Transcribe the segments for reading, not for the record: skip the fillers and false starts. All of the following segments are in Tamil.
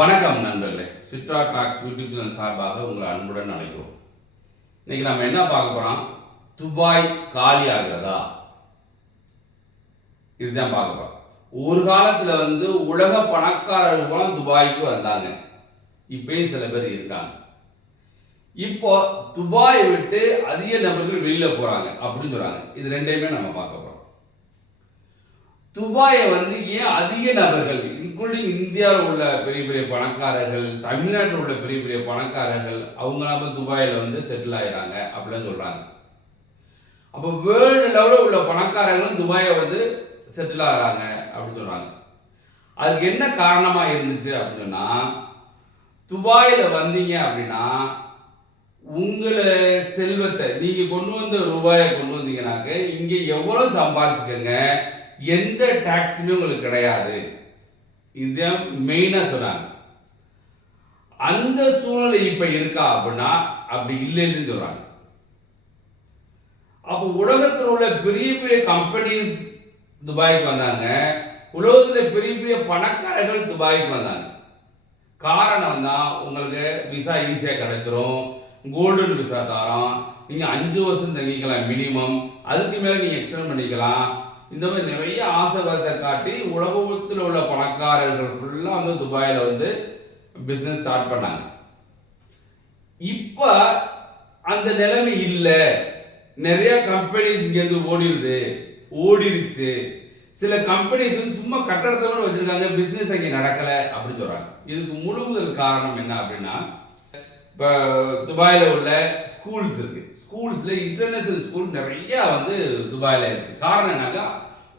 வணக்கம் நண்பர்களே, சித்ரா டாக்ஸ் யூடியூப் சேனல் சார்பாக உங்களை அன்புடன் அழைக்கிறோம். இன்னைக்கு நம்ம என்ன பார்க்க போறோம்? துபாய் காலி ஆகிறதா, இதுதான் பார்க்க போறோம். ஒரு காலத்துல உலக பணக்காரர்கள் துபாய்க்கு வந்தாங்க. இப்பயும் சில பேர் இருக்காங்க. இப்போ துபாயை விட்டு அதிக நபர்கள் வெளியில போறாங்க அப்படின்னு சொல்றாங்க. இது ரெண்டையுமே நம்ம பார்க்க போறோம். துபாயை ஏன் அதிக நபர்கள், இன்க்ளூடிங் இந்தியாவில் உள்ள பெரிய பெரிய பணக்காரர்கள், தமிழ்நாட்டில் உள்ள பெரிய பெரிய பணக்காரர்கள், அவங்க துபாயில் செட்டில் ஆகிறாங்க அப்படின்னு சொல்றாங்க. அப்போ வேர்ல்டு லெவலில் உள்ள பணக்காரர்களும் துபாயை செட்டில் ஆகிறாங்க அப்படின்னு சொல்றாங்க. அதுக்கு என்ன காரணமா இருந்துச்சு அப்படின்னா, துபாயில் வந்தீங்க அப்படின்னா உங்களை செல்வத்தை நீங்க கொண்டு வந்த ரூபாயை கொண்டு வந்தீங்கன்னாக்க இங்க எவ்வளவு சம்பாதிச்சுக்கங்க, எந்த டாக்ஸுமே உங்களுக்கு கிடையாது. இதுதான் மெயினா சொன்னாங்க. அந்த சூழ்நிலை இப்ப இருக்கா அப்படின்னா அப்படி இல்லைன்னு சொல்றாங்க. அப்போ உலகத்தில் உள்ள பெரிய பெரிய கம்பெனிஸ் துபாய்க்கு வந்தாங்க. உலகத்தில் பெரிய பெரிய பணக்காரர்கள் துபாய்க்கு வந்தாங்க. காரணம் தான், உங்களுக்கு விசா ஈஸியா கிடைச்சிரும், கோல்டன் விசா தரோம், நீங்க 5 வருஷம் தங்கிக்கலாம் மினிமம், அதுக்கு மேல நீங்க எக்ஸ்டெண்ட் பண்ணிக்கலாம். இந்த மாதிரி நிறைய ஆசைவாதத்தை காட்டி உலகத்தில் உள்ள பணக்காரர்கள் ஃபுல்லா துபாயில பிசினஸ் ஸ்டார்ட் பண்ணாங்க. இப்ப அந்த நிலைமை இல்லை. நிறைய கம்பெனிஸ் இங்க ஓடிருச்சு. சில கம்பெனிஸ் சும்மா கட்டடத்தை வச்சிருக்காங்க, பிசினஸ் அங்கே நடக்கல அப்படின்னு சொல்றாங்க. இதுக்கு முழு முதல் காரணம் என்ன அப்படின்னா, இப்போ துபாயில உள்ள ஸ்கூல்ஸ் இருக்கு. ஸ்கூல்ஸ்ல இன்டர்நேஷனல் ஸ்கூல் நிறைய துபாயில இருக்கு. காரணம் என்னன்னா,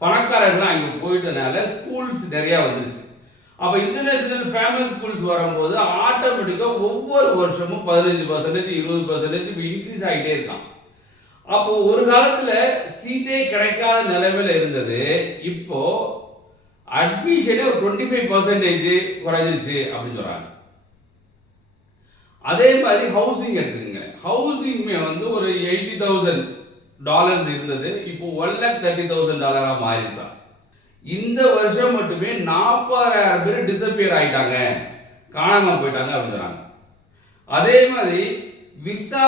பணக்காரர்கள் அங்க போயிட்டனால ஸ்கூல்ஸ் நிறைய வந்துருச்சு. அப்ப இன்டர்நேஷனல் ஃபேமஸ் ஸ்கூல்ஸ் வரும்போது ஆட்டோமேட்டிக்கா ஒவ்வொரு வருஷமும் 15%, 20% இன்க்ரீஸ் ஆகிட்டே இருக்கான். அப்போ ஒரு காலத்துல சீட்டே கிடைக்காத நிலைமையில இருந்தது, இப்போ அட்மிஷனே ஒரு 25% குறைஞ்சிருச்சு அப்படின்னு சொல்றாங்க. அதே மாதிரி ஹவுசிங் எடுத்துக்கங்க. ஹவுசிங்மே ஒரு $80,000 இருந்தது, இப்போ $1,30,000 மாறிடுச்சா. இந்த வருஷம் மட்டுமே 40,000 பேர் டிசப்பியர் ஆயிட்டாங்க, காணாம போயிட்டாங்க அப்படின்னு சொல்றாங்க. அதே மாதிரி விசா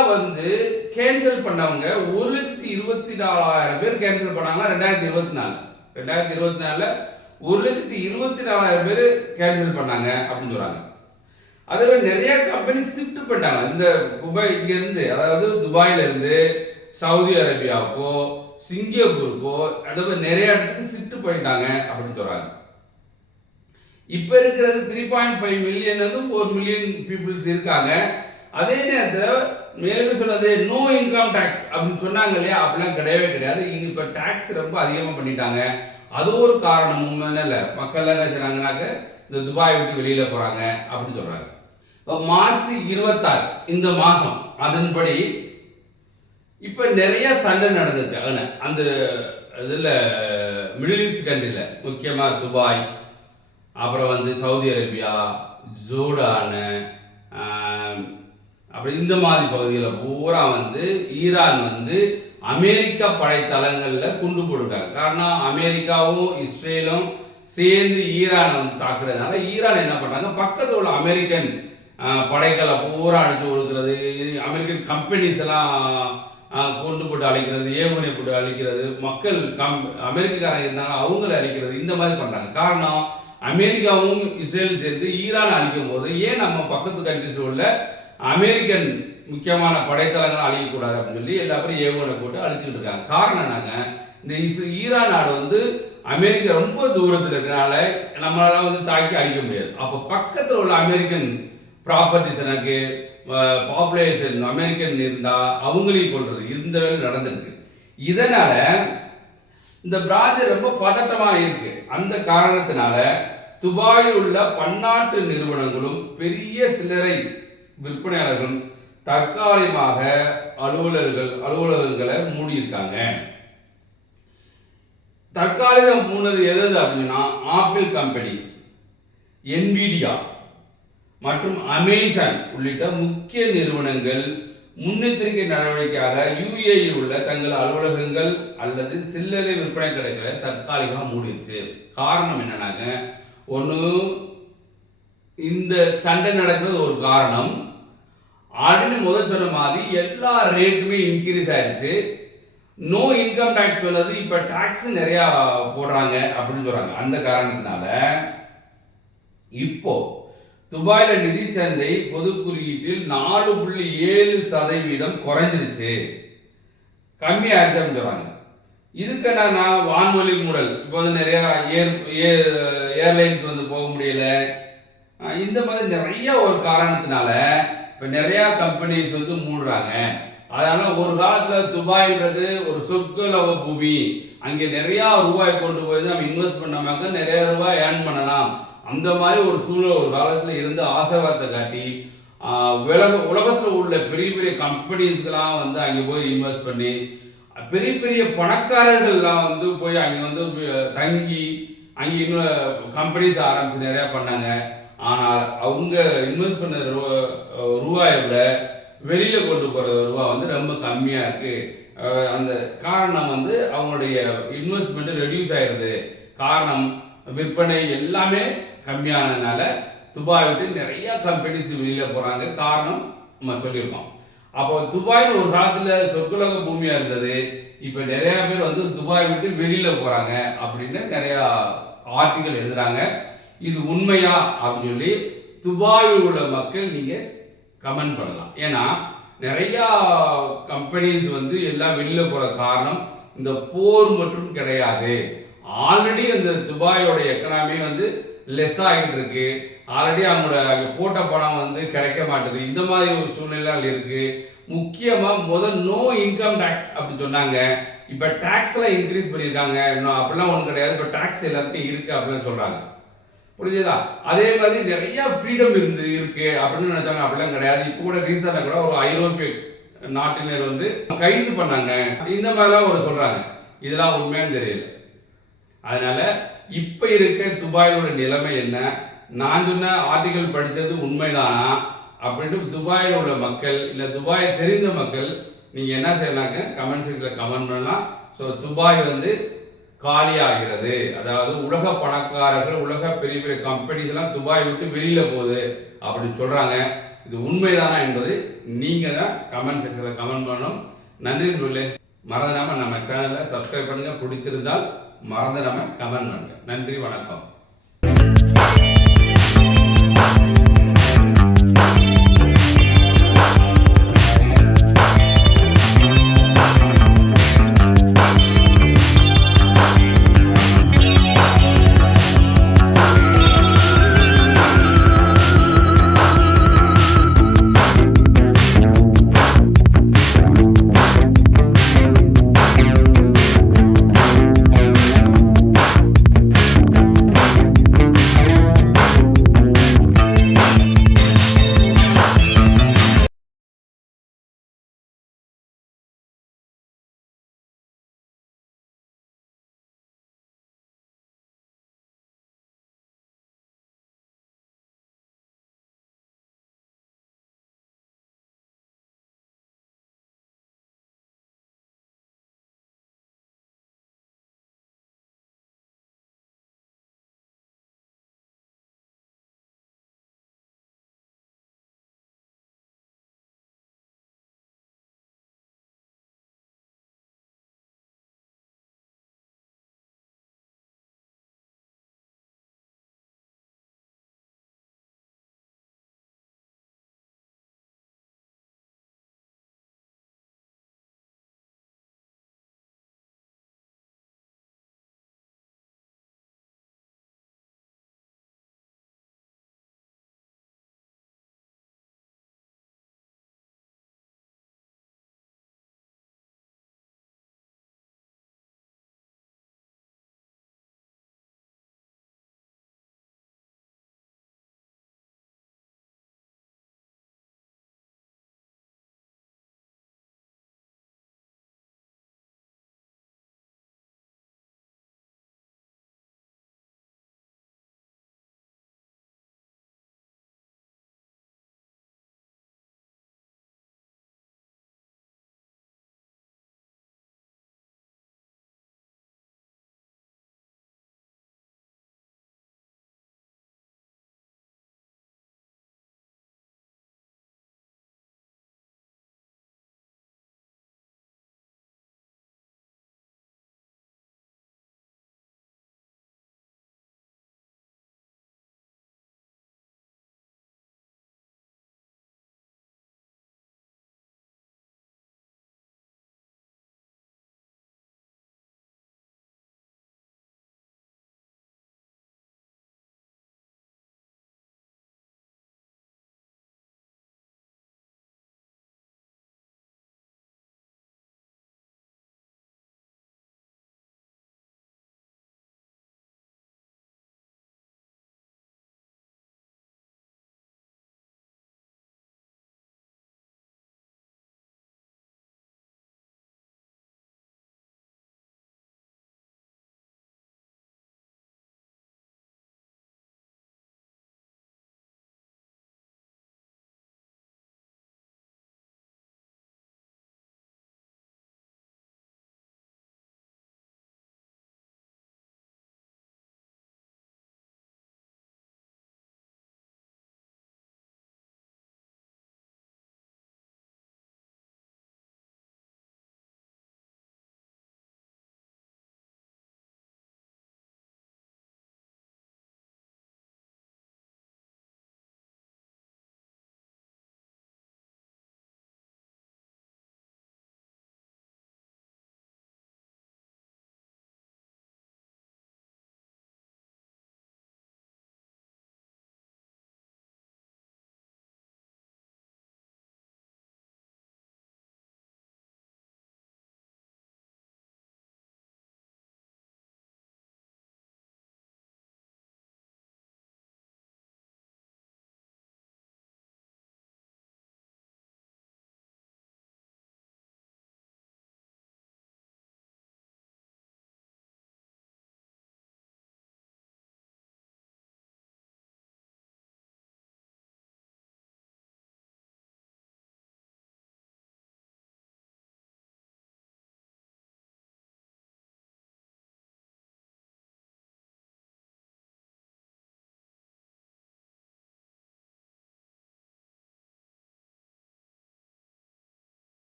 கேன்சல் பண்ணவங்க 1,24,000 பேர் கேன்சல் பண்ணாங்க 2024. 2024 1,24,000 பேர் கேன்சல் பண்ணாங்க அப்படின்னு சொல்றாங்க. அதே மாதிரி நிறைய கம்பெனி ஷிஃப்ட் பண்ணிட்டாங்க. இந்த இங்க இருந்து, அதாவது துபாயில இருந்து சவுதி அரேபியாவுக்கோ சிங்கப்பூருக்கோ அதே மாதிரி நிறைய இடத்துக்கு ஷிஃப்ட் பண்ணிட்டாங்க அப்படின்னு சொல்றாங்க. இப்ப இருக்கிறது 3.5 மில்லியன் 4 மில்லியன் பீப்புள்ஸ் இருக்காங்க. அதே நேரத்தில் மேலும் சொன்னது நோ இன்கம் டாக்ஸ் அப்படின்னு சொன்னாங்க இல்லையா, அப்படிலாம் கிடையவே கிடையாது. இங்க இப்ப டாக்ஸ் ரொம்ப அதிகமா பண்ணிட்டாங்க. அது ஒரு காரணமும் இல்லை. மக்கள் என்ன செய்றாங்கன்னாக்க இந்த துபாய் விட்டு வெளியில போறாங்க அப்படின்னு சொல்றாங்க. இப்போ மார்ச் 26 இந்த மாசம் அதன்படி இப்ப நிறைய சண்டை நடந்திருக்கு. அந்த இதுல மிடில் ஈஸ்ட் கண்ட்ரில, முக்கியமா துபாய், அப்புறம் சவுதி அரேபியா, ஜோர்டான், அப்புறம் இந்த மாதிரி பகுதியில் பூரா ஈரான் அமெரிக்கா படைத்தளங்கள்ல குண்டு போட்டுருக்காங்க. காரணம், அமெரிக்காவும் இஸ்ரேலும் சேர்ந்து ஈரானை தாக்குறதுனால ஈரான் என்ன பண்றாங்க, பக்கத்தில் உள்ள அமெரிக்கன் படைகளை பூரா அடிச்சு கொடுக்கிறது, அமெரிக்கன் கம்பெனிஸ் எல்லாம் கொண்டு போட்டு அழிக்கிறது, ஏவுகணை போட்டு அழிக்கிறது, மக்கள் அமெரிக்காரங்க இருந்தாங்க அவங்களை அழிக்கிறது, இந்த மாதிரி பண்றாங்க. காரணம், அமெரிக்காவும் இஸ்ரேலும் சேர்ந்து ஈரானை அழிக்கும் போது ஏன் நம்ம பக்கத்து கண்ட்ரிஸ்ல உள்ள அமெரிக்கன் முக்கியமான படைத்தளங்களை அழிக்கக்கூடாது அப்படின்னு சொல்லி எல்லா பேரும் ஏவுகணை போட்டு அழிச்சுட்டு இருக்காங்க. காரணம் என்னங்க, இந்த ஈரான் நாடு அமெரிக்கா ரொம்ப தூரத்தில் இருக்கிறனால நம்மளால தாக்கி அழிக்க முடியாது. அப்போ பக்கத்தில் உள்ள அமெரிக்கன் ப்ராப்பர்ட்டிஸ், எனக்கு பாப்புலேஷன் அமெரிக்கன் இருந்தா அவங்களையும் கொள்றது, இந்த வேலை நடந்திருக்கு. இதனால இந்த பிராஜ் ரொம்ப பதட்டமா இருக்கு. அந்த காரணத்தினால துபாயில் உள்ள பன்னாட்டு நிறுவனங்களும் பெரிய சில்லறை விற்பனையாளர்கள் தற்காலிகமாக அலுவலகங்களை மூடியிருக்காங்க. தற்காலிகம் மூணது எது அப்படின்னா ஆப்பிள் கம்பெனிஸ், என்விடியா மற்றும் அமேசான் உள்ளிட்ட முக்கிய நிறுவனங்கள் முன்னெச்சரிக்கை நடவடிக்கையாக யுஏயில் உள்ள தங்கள் அலுவலகங்கள் அல்லது சில்லறை விற்பனை கடைகளை தற்காலிகமாக மூடிடுச்சு. காரணம் என்னன்னாங்க, ஒன்று இந்த சண்டை நடக்கிறது ஒரு காரணம். ஆல்ரெடி முதல் சொன்ன மாதிரி எல்லா ரேட்டுமே இன்க்ரீஸ் ஆயிடுச்சு. நோ இன்கம் டேக்ஸ் சொன்னது இப்போ டாக்ஸ் நிறையா போடுறாங்க அப்படின்னு சொல்றாங்க. அந்த காரணத்தினால இப்போ துபாயில நிதி சந்தை பொது குறியீட்டில் 4.7% குறைஞ்சிருச்சு, கம்மியாச்சு அப்படின்னு சொல்றாங்க. இதுக்கு என்னன்னா வான்வழி மூடல், இப்போ வந்து நிறைய ஏர்லைன்ஸ் வந்து போக முடியல. இந்த மாதிரி நிறைய ஒரு காரணத்தினால இப்போ நிறைய கம்பெனிஸ் வந்து மூடுறாங்க. அதனால ஒரு காலத்துல துபாய்ன்றது ஒரு சொற்களவ பூமி, அங்கே நிறைய ரூபாய் கொண்டு போய் நம்ம இன்வெஸ்ட் பண்ணாம நிறைய ரூபாய் ஏர்ன் பண்ணலாம், அந்த மாதிரி ஒரு சூழ்நிலை ஒரு காலத்துல இருந்து ஆசீர்வாதத்தை காட்டி உலகத்தில் உள்ள பெரிய பெரிய கம்பெனிஸ்லாம் வந்து அங்கே போய் இன்வெஸ்ட் பண்ணி பெரிய பெரிய பணக்காரர்கள்லாம் வந்து போய் அங்கே வந்து தங்கி அங்கே இன்னும் கம்பெனிஸ் ஆரம்பிச்சு நிறையா பண்ணாங்க. ஆனால் அவங்க இன்வெஸ்ட் பண்ண ரூபாயை விட வெளியில கொண்டு போற ரூபா வந்து ரொம்ப கம்மியா இருக்கு. அந்த காரணம் வந்து அவங்களுடைய இன்வெஸ்ட்மெண்ட் ரெடியூஸ் ஆயிருது. காரணம் விற்பனை எல்லாமே கம்மியானதுனால துபாய் விட்டு நிறைய கம்பெனிஸ் வெளியில போறாங்க. காரணம் நம்ம சொல்லியிருக்கோம். அப்போ துபாய் ஒரு காலத்துல சொற்குலக பூமியா இருந்தது, இப்ப நிறைய பேர் வந்து துபாய் விட்டு வெளியில போறாங்க அப்படின்னு நிறைய ஆர்டிகல் எழுதுறாங்க. இது உண்மையா அப்படின்னு சொல்லி துபாயில் உள்ள மக்கள் நீங்க கமெண்ட் பண்ணலாம். ஏன்னா நிறைய கம்பெனிஸ் வந்து எல்லாம் வெளியில போற காரணம் இந்த போர் மட்டும் கிடையாது. ஆல்ரெடி அந்த துபாயோட எக்கனாமி வந்து லெஸ் ஆகிட்டு இருக்கு. ஆல்ரெடி அவங்களோட போட்ட பணம் வந்து கிடைக்க மாட்டேது. இந்த மாதிரி ஒரு சூழ்நிலை இருக்கு. முக்கியமா முதல் நோ இன்கம் டாக்ஸ் அப்படி சொன்னாங்க. இப்ப டாக்ஸ்ல இன்க்ரீஸ் பண்ணியிருக்காங்க. இன்னும் அப்படிலாம் ஒன்றும் கிடையாது, இப்ப டாக்ஸ் எல்லாருக்கும் இருக்கு அப்படின்னு சொல்றாங்க. புரிஞ்சுதா? அதே மாதிரி நிறைய ஃப்ரீடம் இருக்கு அப்படின்னு நினைச்சாங்க. அப்படிலாம் கிடையாது. இப்போ கூட ரீசெண்டா கூட ஒரு ஐரோப்பிய நாட்டினர் வந்து கைது பண்ணாங்க, இந்த மாதிரிலாம் ஒரு சொல்றாங்க. இதெல்லாம் உண்மையானு தெரியல. அதனால இப்ப இருக்க துபாயோட நிலைமை என்ன, நான் சொன்ன ஆர்டிகல் படிச்சது உண்மைதானா அப்படின்னு துபாயில் உள்ள மக்கள் இல்ல துபாயை தெரிந்த மக்கள் நீங்க என்ன செய்யலாங்க கமெண்ட் செக்ஷன்ல கமெண்ட் பண்ணலாம். ஸோ துபாய் வந்து காலி ஆகிறது, அதாவது உலக பணக்காரர்கள் உலக பெரிய பெரிய கம்பெனிஸ் எல்லாம் துபாய் விட்டு வெளியில போகுது அப்படின்னு சொல்றாங்க. இது உண்மைதானா என்பது நீங்க தான் கமெண்ட் செக்ஷன்ல கமெண்ட் பண்ணணும். நன்றி நண்பர்களே. மறந்துடாம நம்ம சேனலை சப்ஸ்கிரைப் பண்ணுங்க. பிடித்திருந்தால் மறந்துடாம கமெண்ட் பண்ணுங்க. நன்றி, வணக்கம்.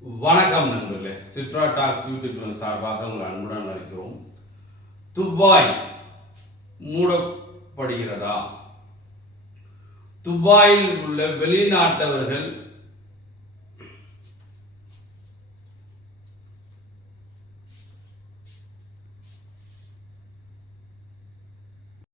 வணக்கம் நண்பர்களே, சிட்ரா டாக்ஸ் யூடியூப் சார்பாக உங்கள் அன்புடன் அழைக்கிறோம். துபாய் மூடப்படுகிறதா? துபாயில் உள்ள வெளிநாட்டவர்கள்